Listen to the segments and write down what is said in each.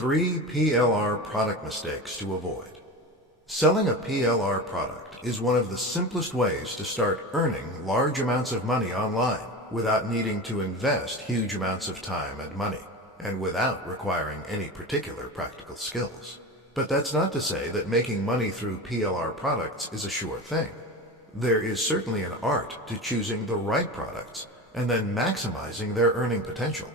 3 PLR product mistakes to avoid. Selling a PLR product is one of the simplest ways to start earning large amounts of money online without needing to invest huge amounts of time and money, and without requiring any particular practical skills. But that's not to say that making money through PLR products is a sure thing. There is certainly an art to choosing the right products and then maximizing their earning potential.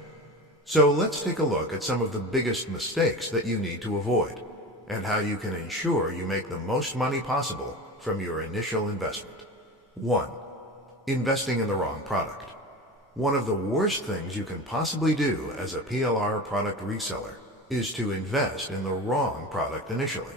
So let's take a look at some of the biggest mistakes that you need to avoid, and how you can ensure you make the most money possible from your initial investment. 1. Investing in the wrong product. One of the worst things you can possibly do as a PLR product reseller is to invest in the wrong product initially.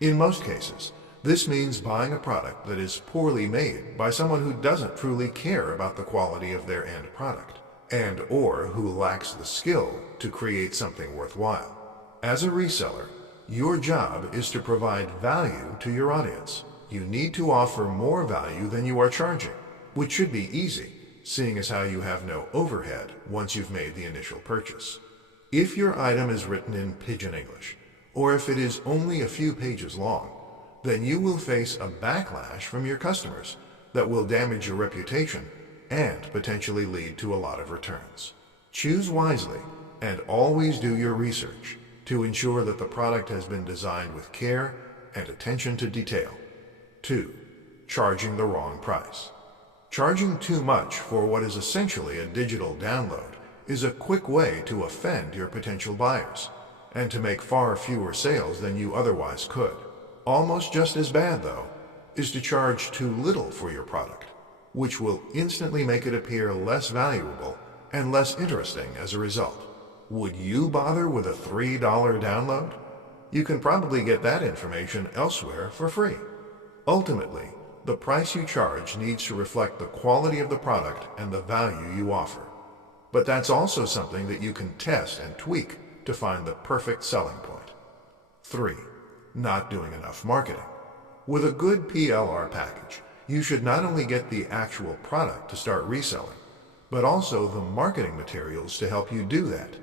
In most cases, this means buying a product that is poorly made by someone who doesn't truly care about the quality of their end product, and/or who lacks the skill to create something worthwhile. As a reseller, your job is to provide value to your audience. You need to offer more value than you are charging, which should be easy, seeing as how you have no overhead once you've made the initial purchase. If your item is written in pidgin English, or if it is only a few pages long, then you will face a backlash from your customers that will damage your reputation and potentially lead to a lot of returns. Choose wisely and always do your research to ensure that the product has been designed with care and attention to detail. 2. Charging the wrong price. Charging too much for what is essentially a digital download is a quick way to offend your potential buyers and to make far fewer sales than you otherwise could. Almost just as bad, though, is to charge too little for your product, which will instantly make it appear less valuable and less interesting as a result. Would you bother with a $3 download? You can probably get that information elsewhere for free. Ultimately, the price you charge needs to reflect the quality of the product and the value you offer. But that's also something that you can test and tweak to find the perfect selling point. 3. Not doing enough marketing. With a good PLR package, you should not only get the actual product to start reselling, but also the marketing materials to help you do that.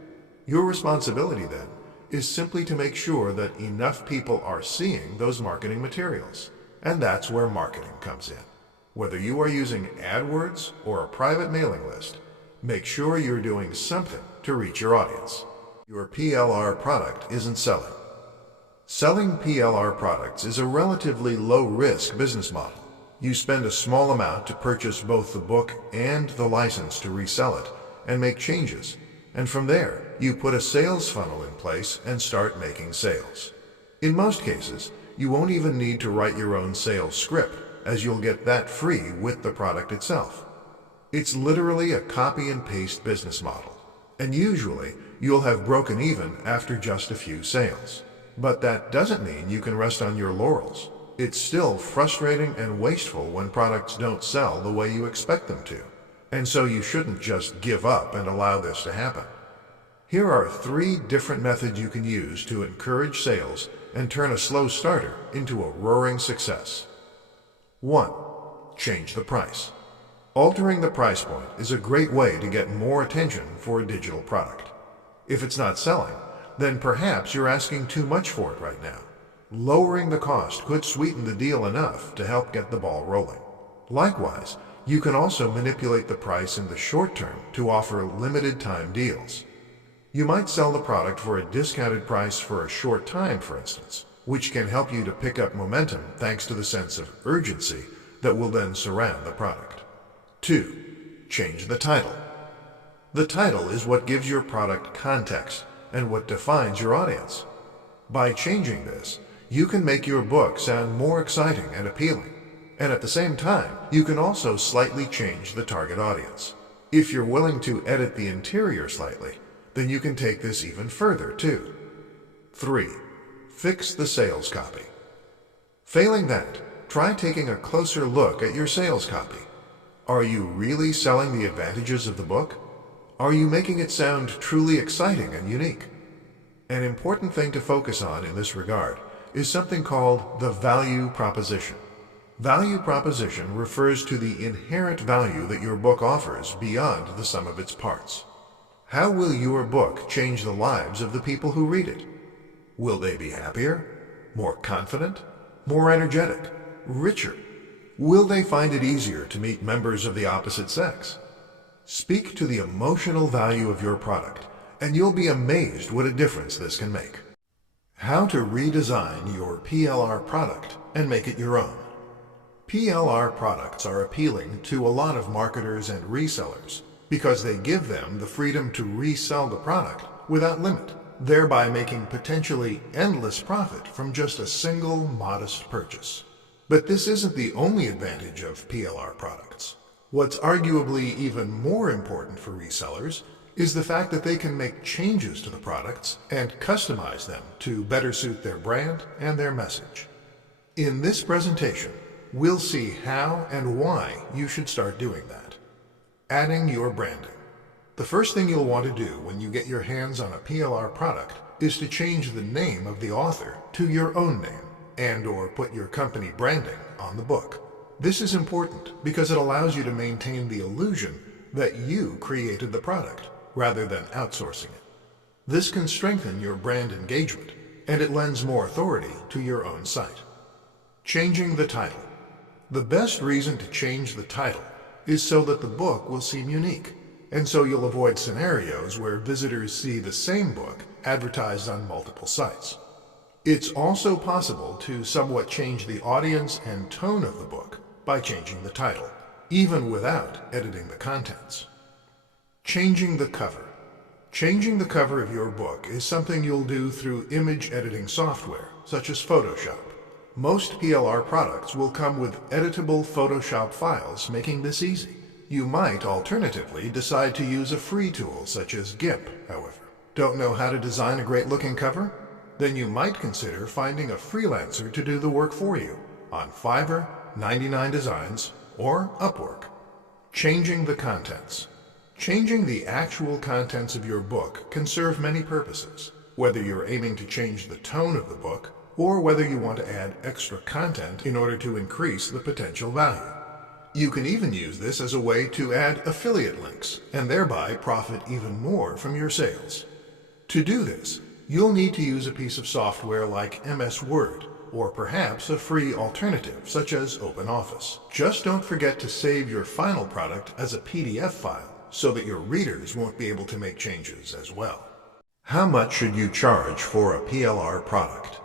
Your responsibility then is simply to make sure that enough people are seeing those marketing materials, and that's where marketing comes in. Whether you are using AdWords or a private mailing list, make sure you're doing something to reach your audience. Your PLR product isn't selling. Selling PLR products is a relatively low-risk business model. You spend a small amount to purchase both the book and the license to resell it and make changes, and from there, you put a sales funnel in place and start making sales. In most cases, you won't even need to write your own sales script, as you'll get that free with the product itself. It's literally a copy and paste business model, and usually you'll have broken even after just a few sales. But that doesn't mean you can rest on your laurels. It's still frustrating and wasteful when products don't sell the way you expect them to, and so you shouldn't just give up and allow this to happen. Here are 3 different methods you can use to encourage sales and turn a slow starter into a roaring success. 1. Change the price. Altering the price point is a great way to get more attention for a digital product. If it's not selling, then perhaps you're asking too much for it right now. Lowering the cost could sweeten the deal enough to help get the ball rolling. Likewise, you can also manipulate the price in the short term to offer limited time deals. You might sell the product for a discounted price for a short time, for instance, which can help you to pick up momentum thanks to the sense of urgency that will then surround the product. 2. Change the title. The title is what gives your product context and what defines your audience. By changing this, you can make your book sound more exciting and appealing, and at the same time, you can also slightly change the target audience. If you're willing to edit the interior slightly, then you can take this even further too. 3. Fix the sales copy. Failing that, try taking a closer look at your sales copy. Are you really selling the advantages of the book? Are you making it sound truly exciting and unique? An important thing to focus on in this regard is something called the value proposition. Value proposition refers to the inherent value that your book offers beyond the sum of its parts. How will your book change the lives of the people who read it? Will they be happier, more confident, more energetic, richer? Will they find it easier to meet members of the opposite sex? Speak to the emotional value of your product, and you'll be amazed what a difference this can make. How to redesign your PLR product and make it your own. PLR products are appealing to a lot of marketers and resellers because they give them the freedom to resell the product without limit, thereby making potentially endless profit from just a single modest purchase. But this isn't the only advantage of PLR products. What's arguably even more important for resellers is the fact that they can make changes to the products and customize them to better suit their brand and their message. In this presentation, we'll see how and why you should start doing that. Adding your branding. The first thing you'll want to do when you get your hands on a PLR product is to change the name of the author to your own name and/or put your company branding on the book. This is important because it allows you to maintain the illusion that you created the product rather than outsourcing it. This can strengthen your brand engagement, and it lends more authority to your own site. Changing the title. The best reason to change the title is so that the book will seem unique, and so you'll avoid scenarios where visitors see the same book advertised on multiple sites. It's also possible to somewhat change the audience and tone of the book by changing the title, even without editing the contents. Changing the cover. Changing the cover of your book is something you'll do through image editing software, such as Photoshop. Most PLR products will come with editable Photoshop files, making this easy. You might alternatively decide to use a free tool such as GIMP, however. Don't know how to design a great-looking cover? Then you might consider finding a freelancer to do the work for you on Fiverr, 99 Designs, or Upwork. Changing the contents. Changing the actual contents of your book can serve many purposes, whether you're aiming to change the tone of the book or whether you want to add extra content in order to increase the potential value. You can even use this as a way to add affiliate links and thereby profit even more from your sales. To do this, you'll need to use a piece of software like MS Word, or perhaps a free alternative such as OpenOffice. Just don't forget to save your final product as a PDF file so that your readers won't be able to make changes as well. How much should you charge for a PLR product?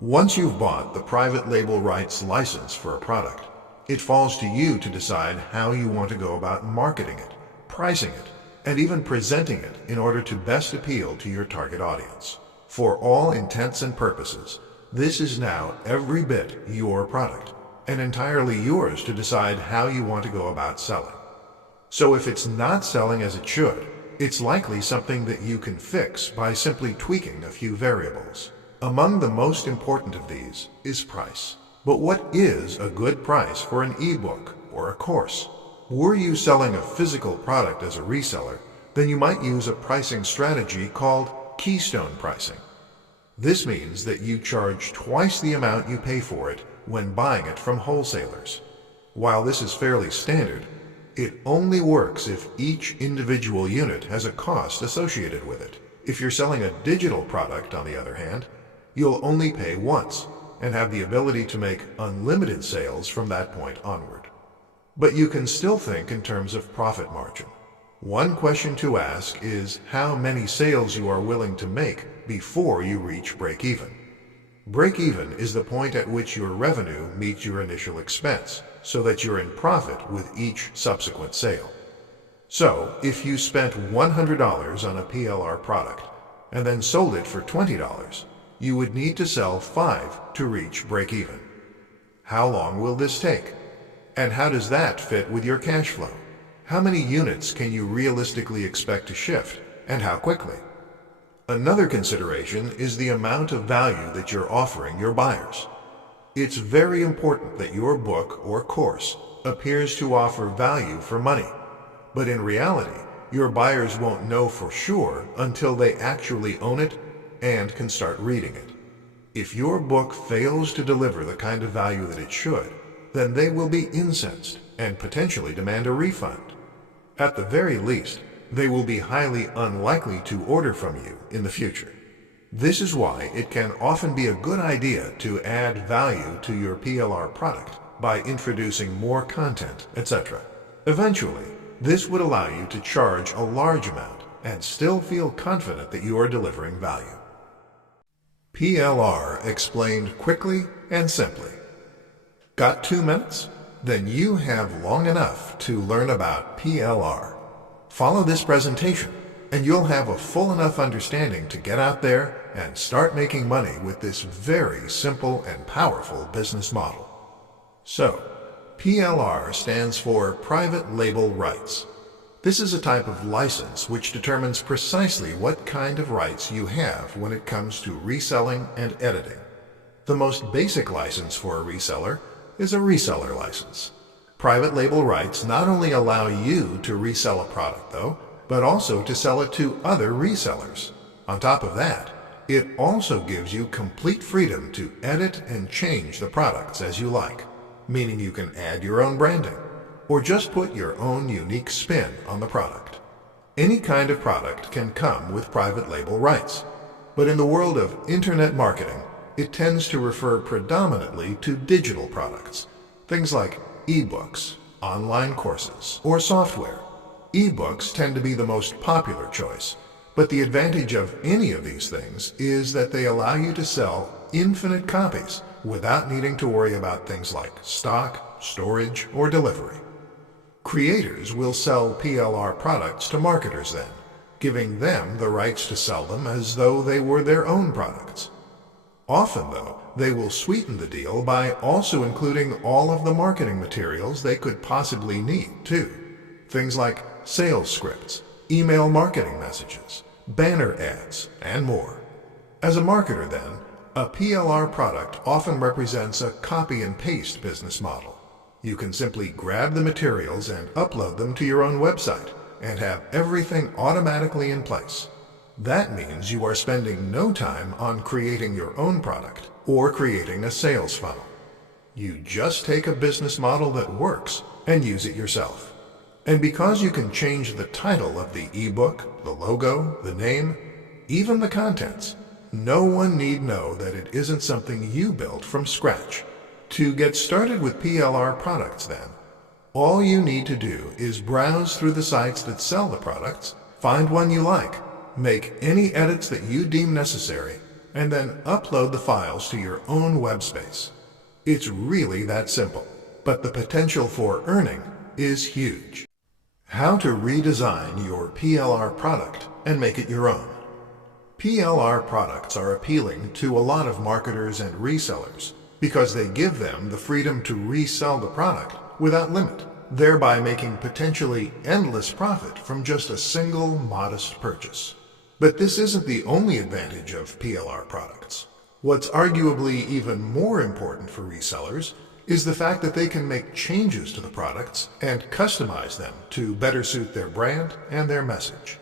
Once you've bought the private label rights license for a product, it falls to you to decide how you want to go about marketing it, pricing it, and even presenting it in order to best appeal to your target audience. For all intents and purposes, this is now every bit your product, and entirely yours to decide how you want to go about selling. So if it's not selling as it should, it's likely something that you can fix by simply tweaking a few variables. Among the most important of these is price. But what is a good price for an ebook or a course? Were you selling a physical product as a reseller, then you might use a pricing strategy called keystone pricing. This means that you charge twice the amount you pay for it when buying it from wholesalers. While this is fairly standard, it only works if each individual unit has a cost associated with it. If you're selling a digital product, on the other hand, you'll only pay once and have the ability to make unlimited sales from that point onward. But you can still think in terms of profit margin. One question to ask is how many sales you are willing to make before you reach break-even. Break-even is the point at which your revenue meets your initial expense, so that you're in profit with each subsequent sale. So, if you spent $100 on a PLR product and then sold it for $20, you would need to sell 5 to reach break-even. How long will this take? And how does that fit with your cash flow? How many units can you realistically expect to shift, and how quickly? Another consideration is the amount of value that you're offering your buyers. It's very important that your book or course appears to offer value for money, but in reality, your buyers won't know for sure until they actually own it and can start reading it. If your book fails to deliver the kind of value that it should, then they will be incensed and potentially demand a refund. At the very least, they will be highly unlikely to order from you in the future. This is why it can often be a good idea to add value to your PLR product by introducing more content, etc. Eventually, this would allow you to charge a large amount and still feel confident that you are delivering value. PLR explained quickly and simply. Got 2 minutes? Then you have long enough to learn about PLR. Follow this presentation and you'll have a full enough understanding to get out there and start making money with this very simple and powerful business model. So, PLR stands for Private Label Rights. This is a type of license which determines precisely what kind of rights you have when it comes to reselling and editing. The most basic license for a reseller is a reseller license. Private label rights not only allow you to resell a product, though, but also to sell it to other resellers. On top of that, it also gives you complete freedom to edit and change the products as you like, meaning you can add your own branding, or just put your own unique spin on the product. Any kind of product can come with private label rights, but in the world of internet marketing, it tends to refer predominantly to digital products, things like ebooks, online courses, or software. Ebooks tend to be the most popular choice, but the advantage of any of these things is that they allow you to sell infinite copies without needing to worry about things like stock, storage, or delivery. Creators will sell PLR products to marketers then, giving them the rights to sell them as though they were their own products. Often, though, they will sweeten the deal by also including all of the marketing materials they could possibly need, too. Things like sales scripts, email marketing messages, banner ads, and more. As a marketer, then, a PLR product often represents a copy and paste business model. You can simply grab the materials and upload them to your own website and have everything automatically in place. That means you are spending no time on creating your own product or creating a sales funnel. You just take a business model that works and use it yourself. And because you can change the title of the ebook, the logo, the name, even the contents, no one need know that it isn't something you built from scratch. To get started with PLR products then, all you need to do is browse through the sites that sell the products, find one you like, make any edits that you deem necessary, and then upload the files to your own web space. It's really that simple, but the potential for earning is huge. How to redesign your PLR product and make it your own. PLR products are appealing to a lot of marketers and resellers because they give them the freedom to resell the product without limit, thereby making potentially endless profit from just a single modest purchase. But this isn't the only advantage of PLR products. What's arguably even more important for resellers is the fact that they can make changes to the products and customize them to better suit their brand and their message.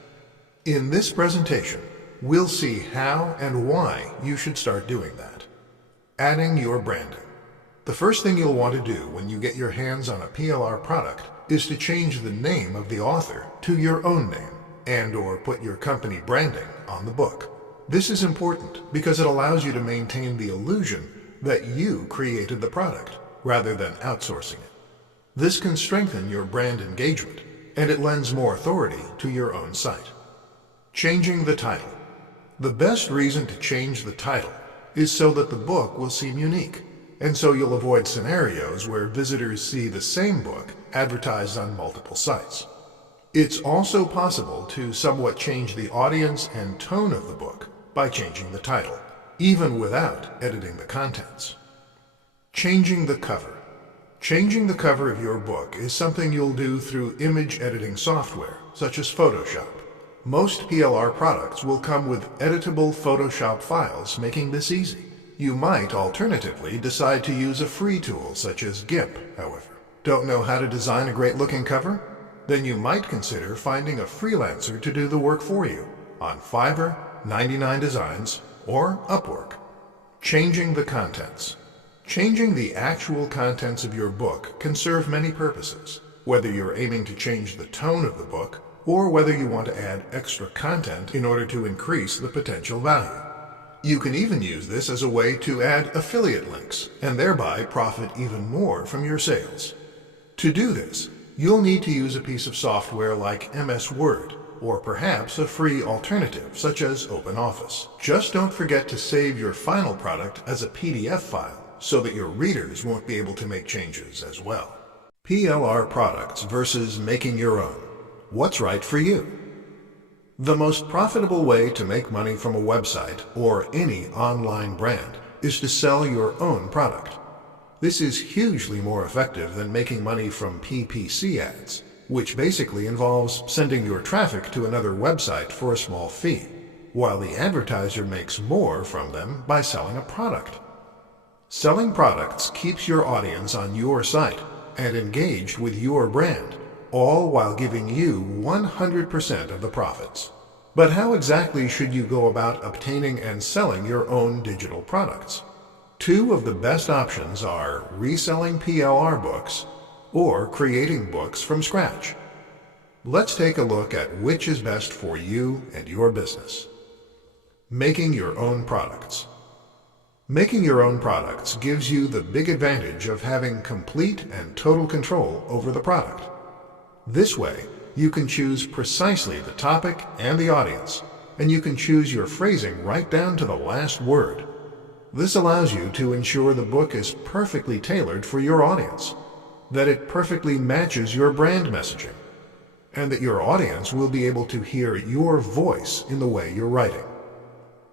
In this presentation, we'll see how and why you should start doing that. Adding your branding. The first thing you'll want to do when you get your hands on a PLR product is to change the name of the author to your own name and/or put your company branding on the book. This is important because it allows you to maintain the illusion that you created the product rather than outsourcing it. This can strengthen your brand engagement and it lends more authority to your own site. Changing the title. The best reason to change the title is so that the book will seem unique, and so you'll avoid scenarios where visitors see the same book advertised on multiple sites. It's also possible to somewhat change the audience and tone of the book by changing the title, even without editing the contents. Changing the cover. Changing the cover of your book is something you'll do through image editing software, such as Photoshop. Most PLR products will come with editable Photoshop files, making this easy. You might alternatively decide to use a free tool such as GIMP, however. Don't know how to design a great-looking cover? Then you might consider finding a freelancer to do the work for you on Fiverr, 99 Designs, or Upwork. Changing the contents. Changing the actual contents of your book can serve many purposes, whether you're aiming to change the tone of the book or whether you want to add extra content in order to increase the potential value. You can even use this as a way to add affiliate links and thereby profit even more from your sales. To do this, you'll need to use a piece of software like MS Word, or perhaps a free alternative such as OpenOffice. Just don't forget to save your final product as a PDF file so that your readers won't be able to make changes as well. PLR products versus making your own. What's right for you? The most profitable way to make money from a website or any online brand is to sell your own product. This is hugely more effective than making money from PPC ads, which basically involves sending your traffic to another website for a small fee, while the advertiser makes more from them by selling a product. Selling products keeps your audience on your site and engaged with your brand, all while giving you 100% of the profits. But how exactly should you go about obtaining and selling your own digital products? Two of the best options are reselling PLR books or creating books from scratch. Let's take a look at which is best for you and your business. Making your own products. Making your own products gives you the big advantage of having complete and total control over the product. This way, you can choose precisely the topic and the audience, and you can choose your phrasing right down to the last word. This allows you to ensure the book is perfectly tailored for your audience, that it perfectly matches your brand messaging, and that your audience will be able to hear your voice in the way you're writing.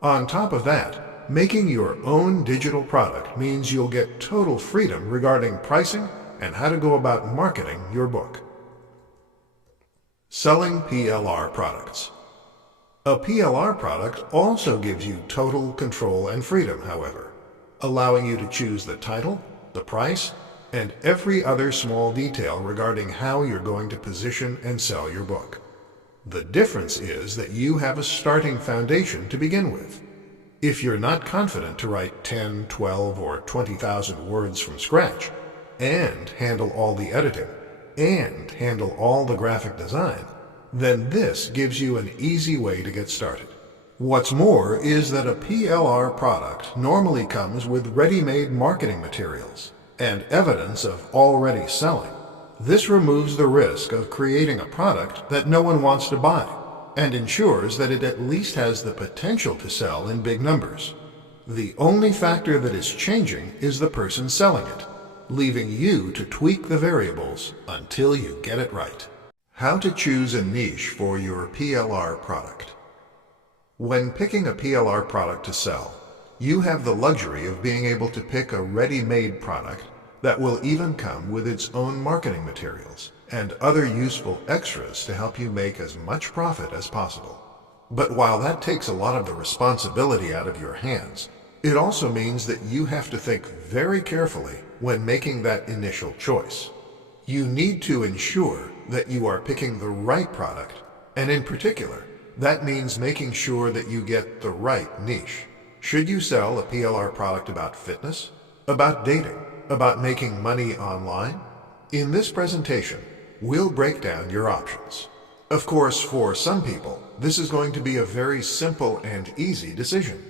On top of that, making your own digital product means you'll get total freedom regarding pricing and how to go about marketing your book. Selling PLR products. A PLR product also gives you total control and freedom, however, allowing you to choose the title, the price, and every other small detail regarding how you're going to position and sell your book. The difference is that you have a starting foundation to begin with. If you're not confident to write 10, 12, or 20,000 words from scratch, and handle all the editing, and handle all the graphic design, then this gives you an easy way to get started. What's more is that a PLR product normally comes with ready-made marketing materials and evidence of already selling. This removes the risk of creating a product that no one wants to buy and ensures that it at least has the potential to sell in big numbers. The only factor that is changing is the person selling it, leaving you to tweak the variables until you get it right. How to choose a niche for your PLR product. When picking a PLR product to sell, you have the luxury of being able to pick a ready-made product that will even come with its own marketing materials and other useful extras to help you make as much profit as possible. But while that takes a lot of the responsibility out of your hands, it also means that you have to think very carefully when making that initial choice. You need to ensure that you are picking the right product, and in particular, that means making sure that you get the right niche. Should you sell a PLR product about fitness, about dating, about making money online? In this presentation, we'll break down your options. Of course, for some people, this is going to be a very simple and easy decision.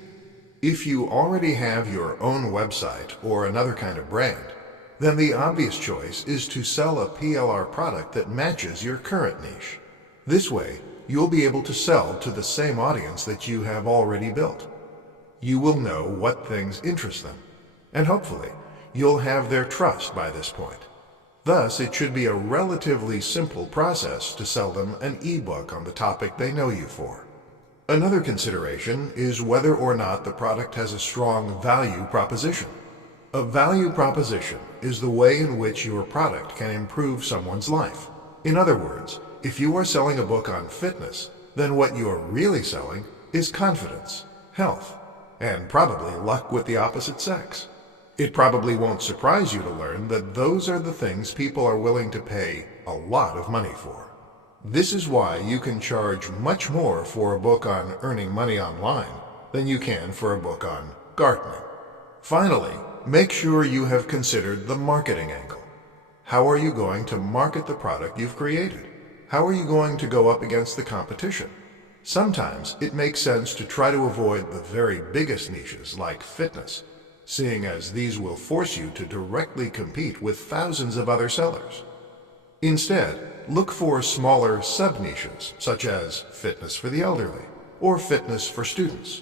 If you already have your own website or another kind of brand, then the obvious choice is to sell a PLR product that matches your current niche. This way, you'll be able to sell to the same audience that you have already built. You will know what things interest them, and hopefully, you'll have their trust by this point. Thus, it should be a relatively simple process to sell them an ebook on the topic they know you for. Another consideration is whether or not the product has a strong value proposition. A value proposition is the way in which your product can improve someone's life. In other words, if you are selling a book on fitness, then what you are really selling is confidence, health, and probably luck with the opposite sex. It probably won't surprise you to learn that those are the things people are willing to pay a lot of money for. This is why you can charge much more for a book on earning money online than you can for a book on gardening. Finally, make sure you have considered the marketing angle. How are you going to market the product you've created? How are you going to go up against the competition? Sometimes it makes sense to try to avoid the very biggest niches like fitness, seeing as these will force you to directly compete with thousands of other sellers. Instead, look for smaller sub-niches such as fitness for the elderly or fitness for students.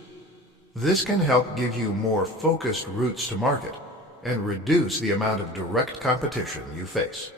This can help give you more focused routes to market and reduce the amount of direct competition you face.